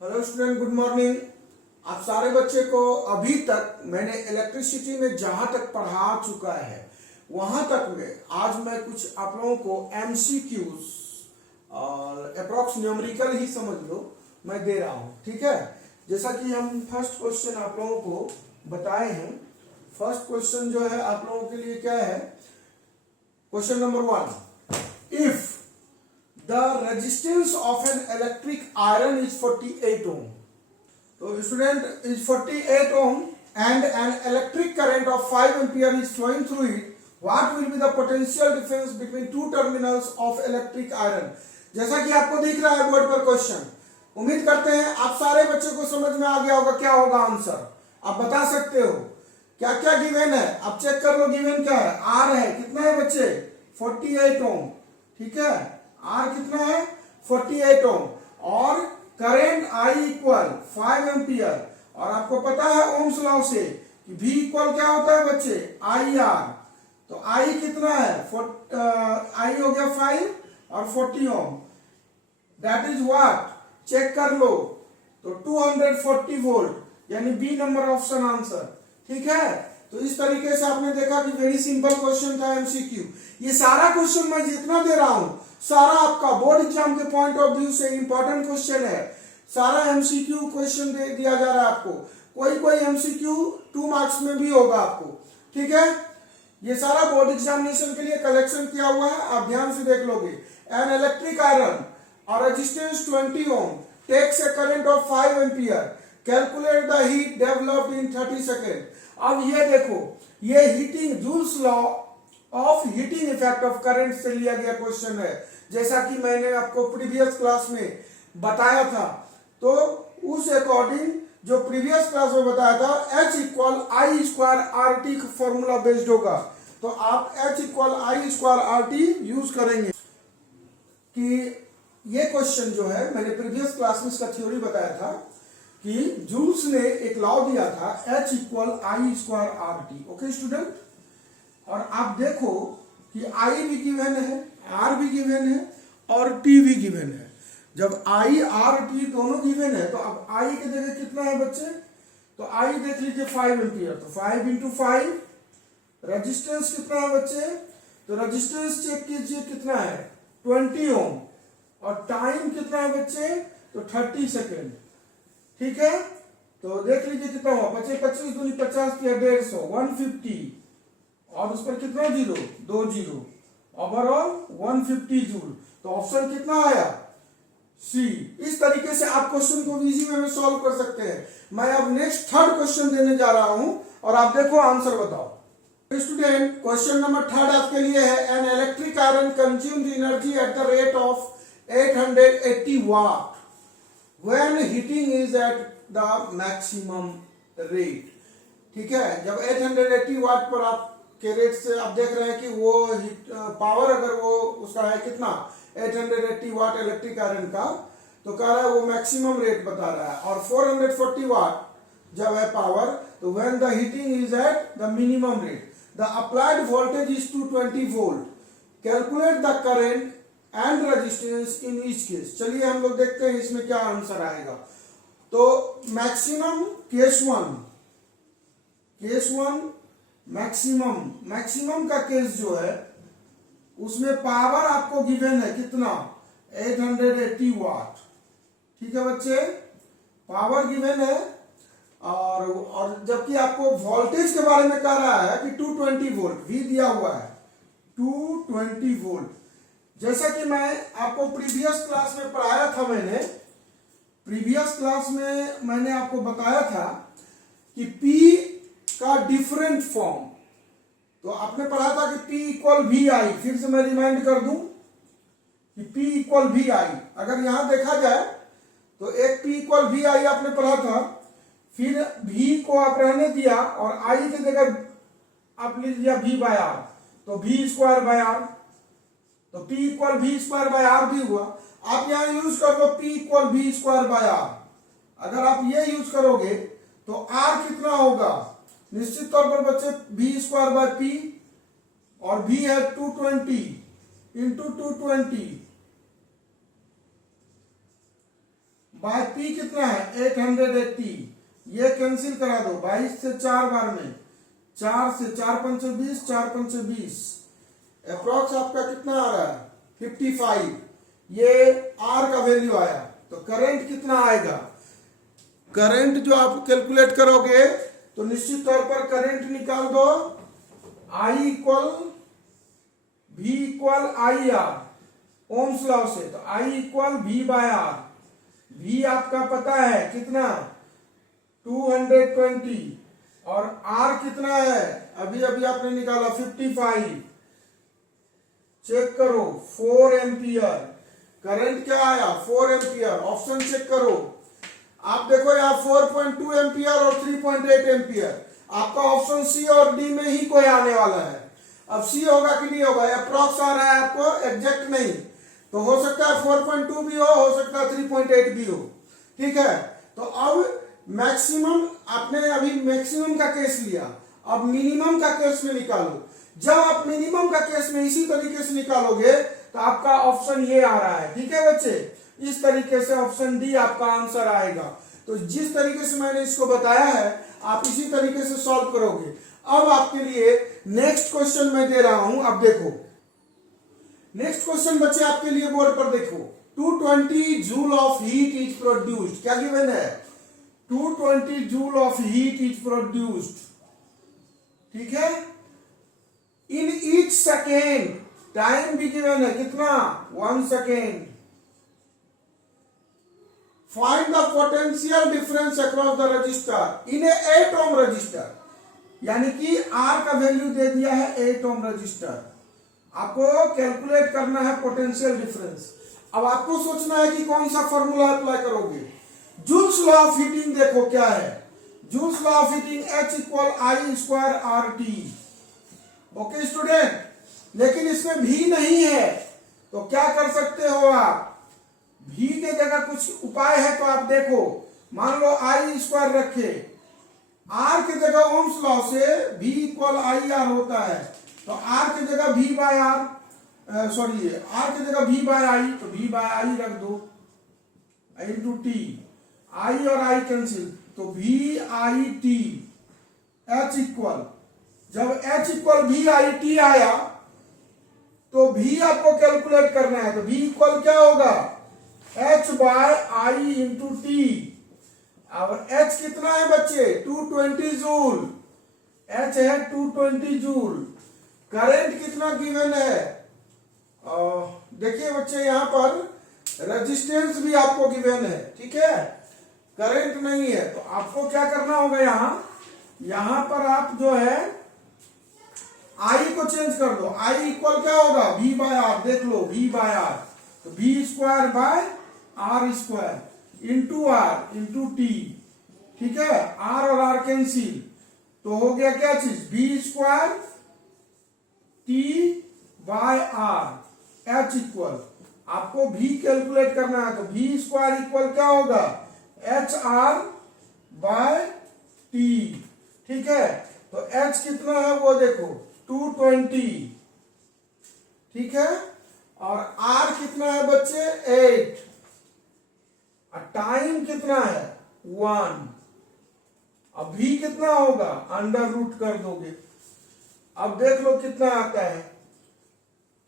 Hello student, good morning. आप सारे बच्चे को अभी तक मैंने इलेक्ट्रिसिटी में जहां तक पढ़ा चुका है वहां तक में आज मैं कुछ आप लोगों को एमसीक्यूज और अप्रॉक्स न्यूमेरिकल ही समझ लो मैं दे रहा हूं। ठीक है, जैसा कि हम फर्स्ट क्वेश्चन आप लोगों को बताए हैं। फर्स्ट क्वेश्चन जो है आप लोगों के लिए क्या है, question number 1, if the resistance of an electric iron is 48 ohm. So student is 48 ohm and an electric current of 5 ampere is flowing through it. What will be the potential difference between two terminals of electric iron? जैसा कि आपको दिख रहा है board पर question, उम्मीद करते हैं आप सारे बच्चे को समझ में आ गया होगा क्या होगा आंसर। आप बता सकते हो क्या क्या गिवन है, आप चेक कर लो। गिवन क्या है, आर है, कितना है बच्चे 48 ओम। ठीक है, आर कितना है 48 ओम और करंट आई इक्वल 5 एम्पियर। और आपको पता है ओम्स लॉ से कि V इक्वल क्या होता है बच्चे, आई आर। तो आई कितना है, आई हो गया 5 और 40 ओम, दैट इज व्हाट, चेक कर लो। तो 240 वोल्ट यानी बी नंबर ऑप्शन आंसर। ठीक है, तो इस तरीके से आपने देखा कि वेरी सिंपल क्वेश्चन था एमसीक्यू। ये सारा क्वेश्चन मैं जितना दे रहा हूं सारा आपका बोर्ड एग्जाम के पॉइंट ऑफ व्यू से इंपॉर्टेंट क्वेश्चन है। सारा एमसीक्यू क्वेश्चन दे दिया जा रहा है आपको, कोई कोई एमसीक्यू 2 मार्क्स में भी होगा आपको। ठीक है, ये सारा बोर्ड एग्जामिनेशन के लिए कलेक्शन किया हुआ है, आप ध्यान से देख लोगे। एन इलेक्ट्रिक आयरन और resistance 20 ohm takes a current of 5 ampere, calculate the heat developed in 30 second. अब ये देखो, ये heating Joule's law of heating effect of current से लिया गया क्वेश्चन है, जैसा कि मैंने आपको प्रीवियस क्लास में बताया था। तो उस अकॉर्डिंग जो प्रीवियस क्लास में बताया था H equal I square R T formula based होगा। तो आप H equal I square R T use करेंगे। कि ये क्वेश्चन जो है मैंने प्रीवियस क्लास में इसका थ्योरी बताया था कि जूल्स ने एक लॉ दिया था H equal I square R T. Okay student, और आप देखो कि I भी गिवन है, R भी गिवन है और T भी गिवन है। जब I, R, T दोनों गिवन है तो अब I की जगह कितना है बच्चे, तो I देख लीजिए 5 एम्पियर, तो 5 इंटू 5। रेजिस्टेंस कितना है बच्चे, तो रेजिस्टेंस चेक कीजिए कितना है 20 ओम और टाइम कितना है बच्चे, तो 30 सेकेंड। ठीक है, तो देख लीजिए कितना हुआ, 25 दूनी 50 किया 150, 150 और उस पर कितना जीरो, 2 जीरो, ओवरऑल 150 जूल। तो ऑप्शन कितना आया, सी। इस तरीके से आप क्वेश्चन को इजी वे में सॉल्व कर सकते हैं। मैं अब नेक्स्ट थर्ड क्वेश्चन देने जा रहा हूं और आप देखो आंसर बताओ। स्टूडेंट, क्वेश्चन नंबर 3 आपके लिए है, an electric iron consumed energy at the rate of 880 watt when heating is at the maximum rate. ठीक है, जब 880 वाट पर आप के रेट से आप देख रहे हैं कि वो पावर अगर वो उसका है कितना 880 वाट इलेक्ट्रिक आयरन का, तो कह रहा है वो मैक्सिमम रेट बता रहा है। और 440 वाट जब है पावर, तो when the heating is at the minimum rate, the applied voltage is 220 volt, calculate the current and resistance in each case. चलिए हम लोग देखते हैं इसमें क्या आंसर आएगा। तो मैक्सिमम केस वन मैक्सिमम का केस जो है उसमें पावर आपको गिवन है कितना, 880 वाट। ठीक है बच्चे, पावर गिवन है और जबकि आपको वोल्टेज के बारे में कह रहा है कि 220 वोल्ट, वी दिया हुआ है 220 वोल्ट। जैसा कि मैं आपको प्रीवियस क्लास में पढ़ाया था, प्रीवियस क्लास में मैंने आपको बताया था कि P का डिफरेंट फॉर्म, तो आपने पढ़ा था कि P इक्वल वी आई। फिर से मैं रिमाइंड कर दूं कि P इक्वल वी आई। अगर यहां देखा जाए तो एक P इक्वल वी आई आपने पढ़ा था, फिर V को आप रहने दिया और I की जगह आप लिख दिया V बाय आर, तो V स्क्वायर बाय आर, तो P equal V square by R भी हुआ। आप यहां यूज कर लो P equal V square by R. अगर आप ये यूज करोगे तो R कितना होगा, निश्चित तौर पर बच्चे V स्क्वायर बाय P, और V है 220 इंटू 220 बाय पी कितना है 880, ये कैंसिल करा दो 22 से 4 बार में, 4 से 4 5 20, 4 5 20, अप्रॉक्स आपका कितना आ रहा है 55, ये आर का वैल्यू आया। तो करंट कितना आएगा, करंट जो आप कैलकुलेट करोगे तो निश्चित तौर पर करंट निकाल दो, I equal V equal I R ohm's law से, तो I equal V by R, V आपका पता है कितना 220 और आर कितना है अभी अभी आपने निकाला 55, चेक करो 4 एम्पियर, करंट क्या आया 4 एम्पियर, ऑप्शन चेक करो, आप देखो यहाँ 4.2 एम्पियर और 3.8 एम्पियर, आपका ऑप्शन सी और डी में ही कोई आने वाला है। अब सी होगा कि नहीं होगा, अप्रॉक्स आ रहा है आपको, एग्जैक्ट नहीं, तो हो सकता है 4.2 भी हो सकता है 3.8 भी हो, ठीक है। तो अब मैक्सिमम, आपने अभी मैक्सिमम का केस लिया, अब मिनिमम का केस में निकालो। जब आप मिनिमम का केस में इसी तरीके से निकालोगे तो आपका ऑप्शन ये आ रहा है, ठीक है बच्चे, इस तरीके से ऑप्शन डी आपका आंसर आएगा। तो जिस तरीके से मैंने इसको बताया है आप इसी तरीके से सॉल्व करोगे। अब आपके लिए नेक्स्ट क्वेश्चन मैं दे रहा हूं, अब देखो नेक्स्ट क्वेश्चन बच्चे आपके लिए बोर्ड पर देखो, 220 joule of heat is produced, क्या गिवन है 220 joule of heat is produced, ठीक है, इन ईच सेकेंड, टाइम भी गिवन है कितना 1 second, find the potential difference across the resistor in a 8 ohm resistor, यानी कि आर का वैल्यू दे दिया है 8 ओम रजिस्टर, आपको कैलकुलेट करना है पोटेंशियल डिफरेंस। अब आपको सोचना है कि कौन सा फॉर्मूला अप्लाई करोगे। जूल्स लॉ ऑफ हीटिंग देखो क्या है, joules law of heating H equal I square R T, okay student, लेकिन इसमें भी नहीं है तो क्या कर सकते हो आप, भी के जगह कुछ उपाय है तो आप देखो, मान लो आई स्क्वायर रखे, आर की जगह ओम्स लॉ से भी इक्वल आई आर होता है, तो आर की जगह भी बाय आर, सॉरी आर की जगह भी बाय आई, तो भी बाय आई रख दो इंटू टी, आई और आई कैंसिल, तो भी आई टी, एच इक्वल, जब एच इक्वल भी आई टी आया तो भी आपको कैलकुलेट करना है, तो भी इक्वल क्या होगा H bye I into T, और एच कितना है बच्चे 220 जूल, एच है 220 जूल, करंट कितना गिवन है, देखिए बच्चे यहां पर रेजिस्टेंस भी आपको गिवन है, ठीक है, करंट नहीं है, तो आपको क्या करना होगा, यहां पर आप जो है आई को चेंज कर दो, आई इक्वल क्या होगा v बाय आर, देख लो v बाय आर, तो v square by R square into R into T, ठीक है, आर और आर कैंसिल, तो हो गया क्या चीज v square T by R, H equal, आपको v कैलकुलेट करना है, तो v स्क्वायर इक्वल क्या होगा एच आर बाय टी, ठीक है, तो h कितना है वो देखो 220, ठीक है, और r कितना है बच्चे 8, और टाइम कितना है 1, अब v कितना होगा अंडर रूट कर दोगे, अब देख लो कितना आता है,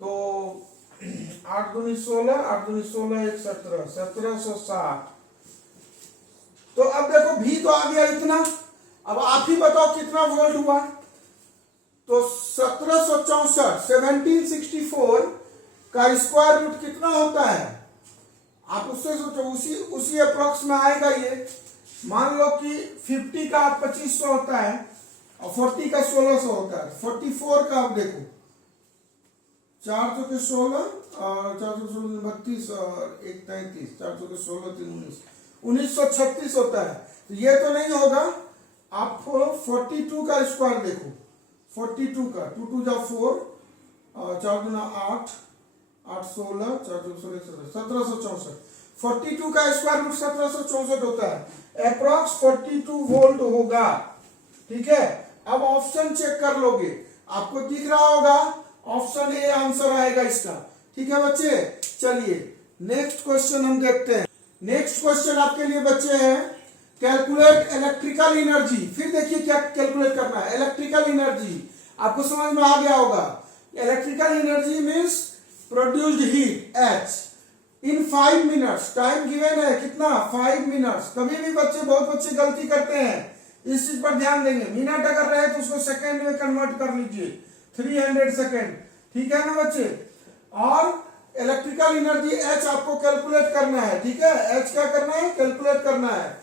तो 8 दूनी 16, 8 दूनी 16 1 17, 1760, तो अब देखो v तो आ गया इतना, अब आप ही बताओ कितना वोल्ट हुआ, तो 1764 का स्क्वायर रूट कितना होता है, आप उससे सोचो, उसी अप्रोक्स में आएगा ये, मान लो कि 50 का 2500 होता है और 40 का 1600 होता है, 44 का आप देखो 4 के 16 और 4 16 32 और 1 33, 4 के 16 3 19, 1936 होता है, तो ये तो नहीं होगा, आप 42 का स्क्वायर देखो, 42 का 2 2 जा 4 और 4 गुना 8, 8 16, 4 16 1764, 42 का स्क्वायर रूट 1764 होता है, अप्रॉक्स 42 वोल्ट होगा, ठीक है। अब ऑप्शन चेक कर लोगे, आपको दिख रहा होगा ऑप्शन ए आंसर आएगा इसका, ठीक है बच्चे। चलिए नेक्स्ट क्वेश्चन हम देखते हैं। नेक्स्ट क्वेश्चन आपके लिए बच्चे हैं, कैलकुलेट इलेक्ट्रिकल एनर्जी। फिर देखिए क्या कैलकुलेट करना है, इलेक्ट्रिकल एनर्जी। आपको समझ में आ गया होगा, electrical energy means produced heat H इन 5 मिनट्स। टाइम गिवन है कितना, 5 मिनट्स। कभी भी बच्चे, बहुत बच्चे गलती करते हैं, इस चीज पर ध्यान देंगे। मिनट अगर रहे तो उसको सेकंड में कन्वर्ट कर लीजिए, 300 सेकंड, ठीक है ना बच्चे। और इलेक्ट्रिकल एनर्जी H आपको कैलकुलेट करना है, ठीक है। H क्या करना है, कैलकुलेट करना है।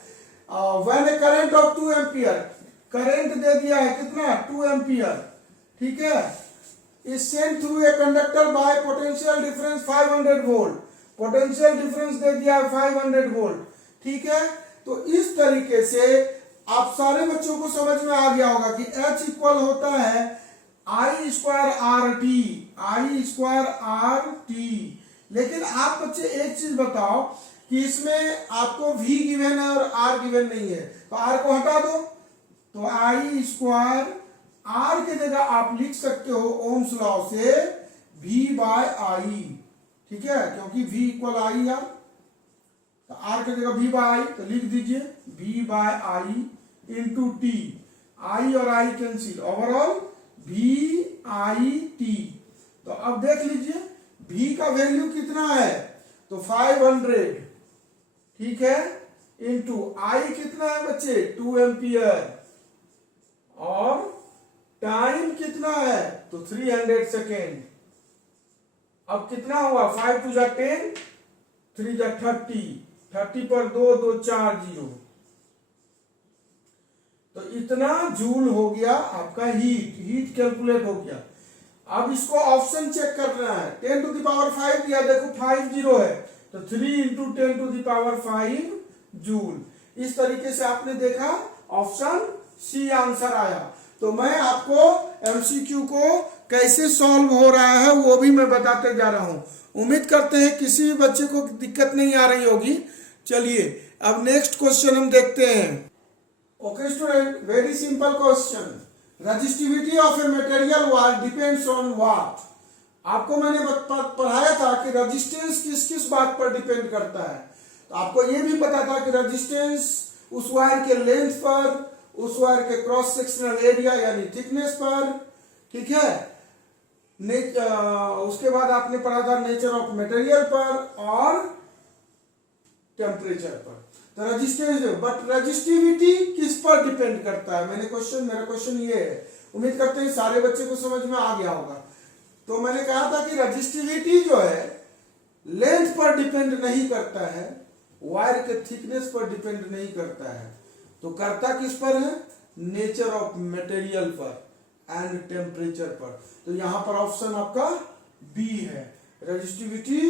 When a current of 2 ampere, current दे दिया है कितना, 2 एम्पियर, ठीक है, is sent through a conductor by potential difference 500 volt. Potential difference दे दिया है 500 वोल्ट, ठीक है। तो इस तरीके से आप सारे बच्चों को समझ में आ गया होगा कि H इक्वल होता है I square R T, I square R T. लेकिन आप बच्चे एक चीज बताओ कि इसमें आपको V गिवन है और R गिवन नहीं है, तो R को हटा दो, तो आई स्क्वायर R के जगह आप लिख सकते हो ओम्स लॉ से V बाय आई, ठीक है, क्योंकि V इक्वल आई आर, तो R के जगह V बाय आई, तो लिख दीजिए V by I into T. I और I cancel, overall V I T. तो अब देख लीजिए V का वैल्यू कितना है, तो 500, ठीक है, इंटू I कितना है बच्चे, 2 एम्पियर, और टाइम कितना है, तो 300 सेकेंड। अब कितना हुआ, 5 टू जा 10, 3 जा 30, 30 पर 2 2 4 0, तो इतना जूल हो गया आपका हीट। हीट कैलकुलेट हो गया। अब इसको ऑप्शन चेक करना है, 10 टू द पावर 5 दिया, देखो 5 0 है, तो 3 into 10 to the power 5 joule. इस तरीके से आपने देखा, ऑप्शन सी आंसर आया। तो मैं आपको एमसीक्यू को कैसे सॉल्व हो रहा है वो भी मैं बताते जा रहा हूं। उम्मीद करते हैं किसी भी बच्चे को दिक्कत नहीं आ रही होगी। चलिए अब नेक्स्ट क्वेश्चन हम देखते हैं। Okay student, very simple question. Resistivity of a material wire depends on what. आपको मैंने पढ़ाया था कि रेजिस्टेंस किस किस बात पर डिपेंड करता है। तो आपको यह भी पता था कि रेजिस्टेंस उस वायर के लेंथ पर, उस वायर के क्रॉस सेक्शनल एरिया यानी थिकनेस पर, ठीक है। उसके बाद आपने पढ़ा था नेचर ऑफ मटेरियल पर और टेम्परेचर पर। तो रेजिस्टेंस, बट रेजिस्टिविटी किस पर डिपेंड करता है, मेरा क्वेश्चन ये है। उम्मीद करते हैं सारे बच्चे को समझ में आ गया होगा। तो मैंने कहा था कि रेजिस्टिविटी जो है लेंथ पर डिपेंड नहीं करता है, वायर के थिकनेस पर डिपेंड नहीं करता है, तो करता किस पर है, नेचर ऑफ मटेरियल पर एंड टेम्परेचर पर। तो यहां पर ऑप्शन आपका बी है। रेजिस्टिविटी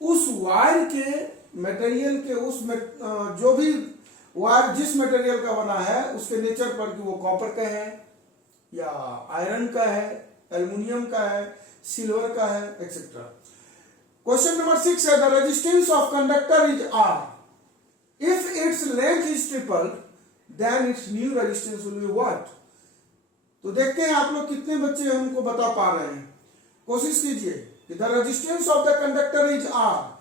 उस वायर के मटेरियल के, उस जो भी वायर जिस मटेरियल का बना है उसके नेचर पर, कि वो कॉपर का है या आयरन का है, एल्युमिनियम का है, सिल्वर का है, एक्सेट्रा। क्वेश्चन नंबर 6 है, the resistance of conductor is R. If its length is triple then its new resistance will be what. तो देखते हैं आप लोग कितने बच्चे हमको बता पा रहे हैं। कोशिश कीजिए कि the resistance of the conductor is R.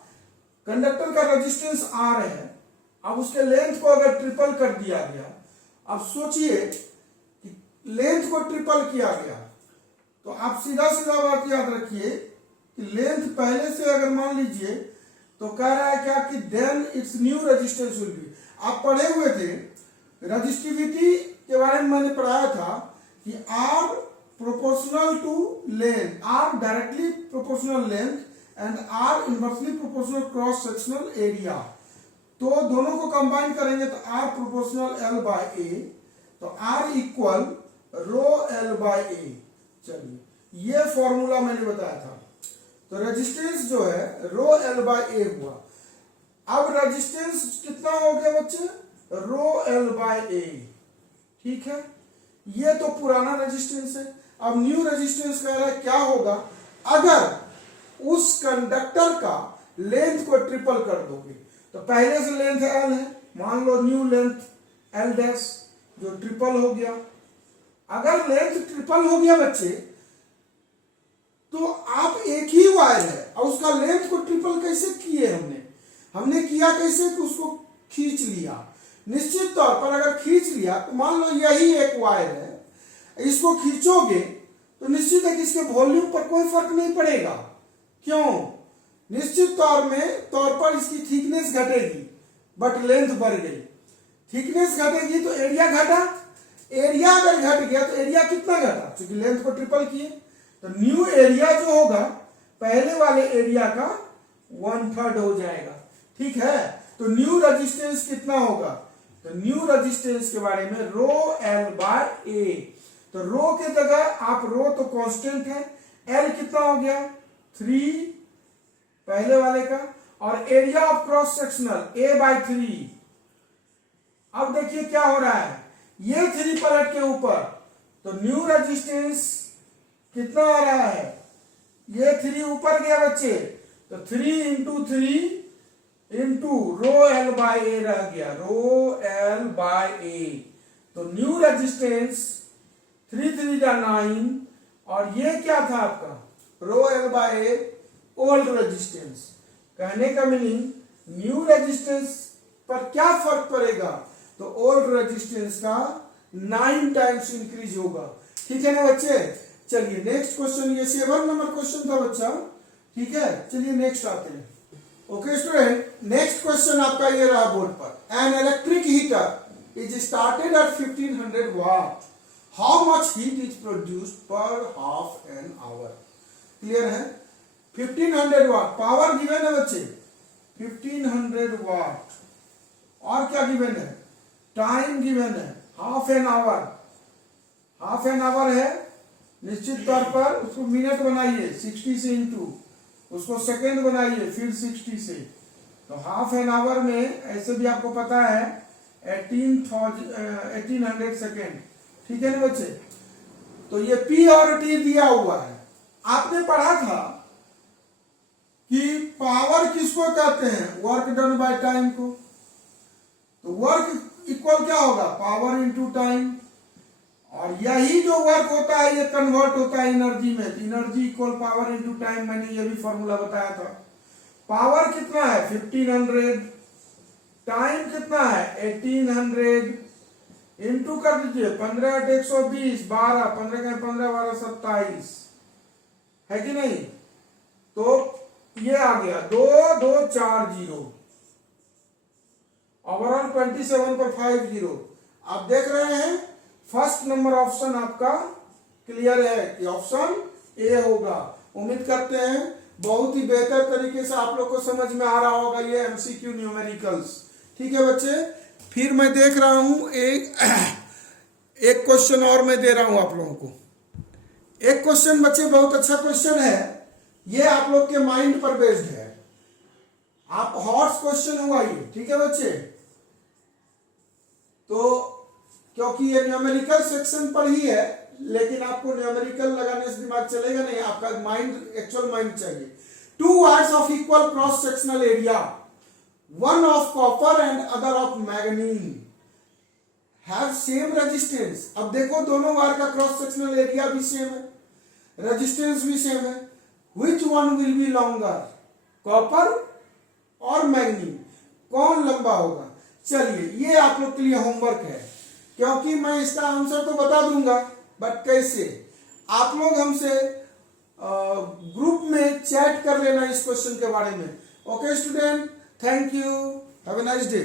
Conductor का रेजिस्टेंस आर है। अब उसके लेंथ को अगर ट्रिपल कर दिया गया, अब सोचिए कि लेंथ को ट्रिपल किया गया, तो आप सीधा सीधा बात याद रखिए कि लेंथ पहले से अगर मान लीजिए, तो कह रहा है क्या कि then its new resistance will be. आप पढ़े हुए थे रेजिस्टिविटी के बारे में, मैंने पढ़ाया था कि R proportional to length, R directly proportional length and R inversely proportional cross sectional area. तो दोनों को कंबाइन करेंगे तो R proportional L by A, तो R equal rho L by A। चलिए ये फॉर्मूला मैंने बताया था। तो रेजिस्टेंस जो है रो L बाय A हुआ। अब रेजिस्टेंस कितना हो गया बच्चे, रो L बाय A, ठीक है। ये तो पुराना रेजिस्टेंस है। अब न्यू रेजिस्टेंस कह रहा है क्या होगा अगर उस कंडक्टर का लेंथ को ट्रिपल कर दोगे। तो पहले से लेंथ L है, मान लो न्यू लेंथ L डैश जो ट्रिपल हो गया। अगर लेंथ ट्रिपल हो गया बच्चे, तो आप एक ही वायर है और उसका लेंथ को ट्रिपल कैसे किए हमने। हमने किया कैसे कि उसको खींच लिया। निश्चित तौर पर अगर खींच लिया तो मान लो यही एक वायर है, इसको खींचोगे तो निश्चित है कि इसके वॉल्यूम पर कोई फर्क नहीं पड़ेगा। क्यों? निश्चित तौर पर इसकी थिकनेस घटेगी बट लेंथ बढ़ गई। थिकनेस घटेगी तो एरिया घटा, एरिया अगर घट गया तो एरिया कितना घटा, क्योंकि लेंथ को ट्रिपल किए तो न्यू एरिया जो होगा पहले वाले एरिया का 1/3 हो जाएगा। ठीक है, तो न्यू रेजिस्टेंस कितना होगा, तो न्यू रेजिस्टेंस के बारे में रो एल बाय ए। तो रो के जगह आप रो तो कांस्टेंट है, एल कितना हो गया 3 पहले वाले का, और area of cross sectional A by 3। अब देखिए क्या हो रहा है, ये 3 पलट के ऊपर तो न्यू रेजिस्टेंस कितना आ रहा है, ये 3 ऊपर गया बच्चे, तो 3 into 3 into rho L by A रह गया, रो एल बाय ए। तो न्यू रेजिस्टेंस 3 3 का 9, और ये क्या था आपका रो L by A old resistance. कहने का मीनिंग न्यू रेजिस्टेंस पर क्या फर्क पड़ेगा, तो ओल्ड रेजिस्टेंस का 9 टाइम्स इंक्रीज होगा। ठीक है ना बच्चे, चलिए नेक्स्ट क्वेश्चन, ये 7 नंबर क्वेश्चन था बच्चा। ठीक है, चलिए नेक्स्ट आते हैं। ओके स्टूडेंट, नेक्स्ट क्वेश्चन आपका ये रहा बोर्ड पर। An electric heater is started at 1500 watt, how much heat is produced per half an hour. Clear है, 1500 वाट पावर गिवन है बच्चे, 1500 वाट, और क्या गिवन है, टाइम गिवन है half an our. Half an our है, निश्चित तौर पर उसको मिनट बनाइए 60 से इंटू, उसको सेकेंड बनाइए फिर 60 से, तो हाफ एन आवर में ऐसे भी आपको पता है 1800 सेकेंड। ठीक है ना बच्चे, तो ये P और T दिया हुआ है। आपने पढ़ा था कि पावर किसको कहते हैं, वर्क डन बाय टाइम को। तो वर्क इक्वल क्या होगा, पावर इंटू टाइम, और यही जो वर्क होता है ये कन्वर्ट होता है एनर्जी में। Energy equal power into time, मैंने ये भी फॉर्मूला बताया था। पावर कितना है 1500, टाइम कितना है 1800, इंटू कर दीजिए 15 × 120 12, 15 × 15 12 27, है कि नहीं। तो ये आ गया 2240, ओवरऑल 27.50। आप देख रहे हैं फर्स्ट नंबर ऑप्शन आपका क्लियर है कि ऑप्शन ए होगा। उम्मीद करते हैं बहुत ही बेहतर तरीके से आप लोग को समझ में आ रहा होगा ये एमसीक्यू न्यूमेरिकल्स। ठीक है बच्चे, फिर मैं देख रहा हूं एक क्वेश्चन और मैं दे रहा हूं आप लोगों को। एक क्वेश्चन बच्चे बहुत अच्छा क्वेश्चन है, ये आप लोग के माइंड पर बेस्ड है, आप हॉट्स क्वेश्चन हुआ ये। ठीक है बच्चे, तो क्योंकि ये न्यूमेरिकल सेक्शन पर ही है, लेकिन आपको न्यूमेरिकल लगाने से दिमाग चलेगा नहीं, आपका माइंड एक्चुअल माइंड चाहिए। 2 wires of equal cross sectional area, one of copper and other of manganese have same resistance। अब देखो दोनों वायर का क्रॉस सेक्शनल एरिया भी सेम है, रेजिस्टेंस भी सेम है, which one will be longer, copper और मैग्नीज, कौन लंबा होगा। चलिए ये आप लोग के लिए होमवर्क है, क्योंकि मैं इसका आंसर तो बता दूंगा बट कैसे, आप लोग हमसे ग्रुप में चैट कर लेना इस क्वेश्चन के बारे में। Okay student, thank you, have a nice day.